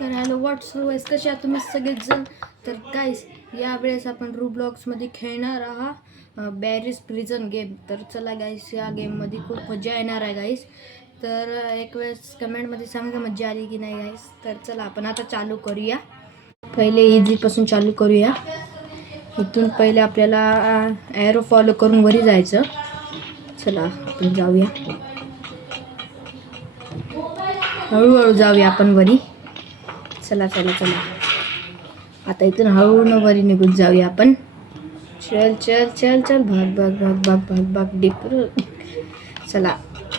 तर hello WhatsApp कसे आहात तुम्ही सगळेजण. तर गाईस यावेळेस आपण रूब्लॉक्समध्ये खेळणार आहात बॅरिस प्रिझन गेम. तर चला गाईस या गेममध्ये खूप मजा येणार आहे गाईस. तर एक वेळेस कमेंटमध्ये सांगा मजा आली की नाही गाईस. तर चला आपण आता चालू करूया. पहिले इझीपासून चालू करूया. इथून पहिले आपल्याला ॲरो फॉलो करून वरी जायचं. चला आपण जाऊया, हळूहळू जाऊया आपण वरी. चला चला चला आता इथून हळूहळू वरी निघून जाऊया आपण. चल चल चल चल भाग भाग भाग भाग भाग भाग डिपर. चला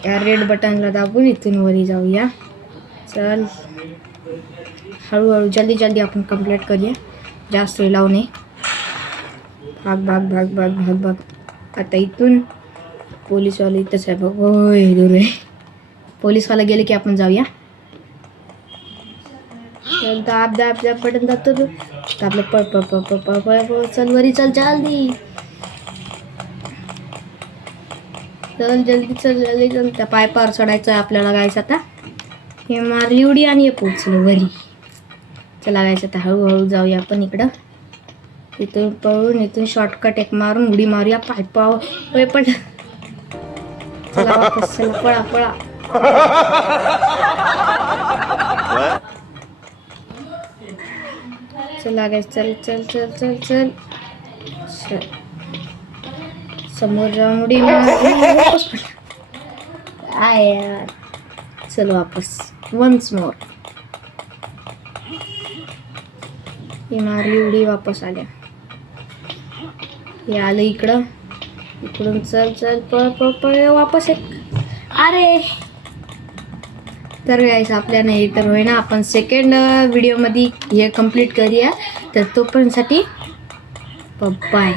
या रेड बटनला दाबून इथून वरी जाऊया. चल हळूहळू जल्दी जल्दी आपण कंप्लीट करूया, जास्त वेळ लावू नये. भाग भाग भाग भाग भाग भाग. आता इथून पोलीसवाले इथंच आहे बघ. होय दूर आहे. पोलीसवाला गेले की आपण जाऊया. चल दाब दाब दाब बटन दाबतो तू. आपलं पळ पळ पळ पळ पळ पळ पळ. चल वरी चल जल्दी. चल जल्दी चल जल्दी चल. त्या पायपावर चढायचं आहे आपल्याला गायचं. आता हे मारली उडी आणि हे पोचलं वरी. चला गायचं आता हळूहळू जाऊया आपण इकडं. इथून पळून इथून शॉर्टकट एक मारून उडी मारूया पायपावर. पण चला वापस चला पळा पळा. चला गाइस चल चल चल चल चल. समोर जाऊन उडी मारली वापस पडला. आय यार. चल वापस वन्स मोर. ही मारली उडी वापस आल्या. हे आलं इकडं. इकडून चल चल पळ पळ पळ वापस एक. अरे तर गाईस आपल्या नाही तर होय ना, आपण सेकंड व्हिडिओमध्ये हे कंप्लीट करूया. तर तोपर्यंतसाठी बाय.